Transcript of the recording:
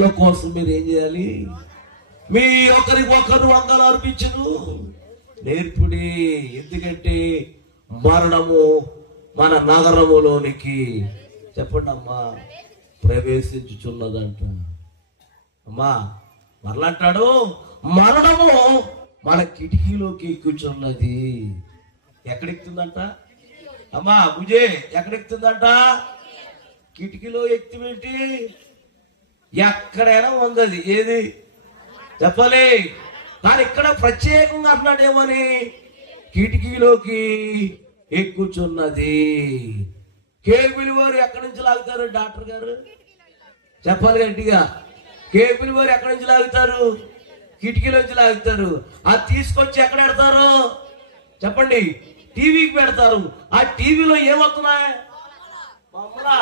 పిల్లల కోసం మీరు ఏం చేయాలి? మీ ఒకరికి ఒకరు వందలు అర్పించును నేర్పుడి. ఎందుకంటే మరణము మన నగరములోనికి చెప్పండి అమ్మా ప్రవేశించుచున్నదంట. అమ్మా మరలంటాడు, మరణము మన కిటికీలోకి కూర్చున్నది. ఎక్కడెక్కుతుందంట అమ్మా? బుజే ఎక్కడెక్కుతుందంట? కిటికీలో ఎక్కువేంటి? ఎక్కడైనా ఉంది అది. ఏది చెప్పలే, కానీ ఇక్కడ ప్రత్యేకంగా అన్నాడేమని, కిటికీలోకి ఎక్కుచున్నది. కేబుల్ వారు ఎక్కడి నుంచి లాగుతారు? డాక్టర్ గారు చెప్పాలి గట్టిగా. కేబుల్ వారు ఎక్కడి నుంచి లాగుతారు? కిటికీలోంచి లాగుతారు. అది తీసుకొచ్చి ఎక్కడ పెడతారు చెప్పండి? టీవీకి పెడతారు. ఆ టీవీలో ఏమవుతున్నాయి? బొమ్మలా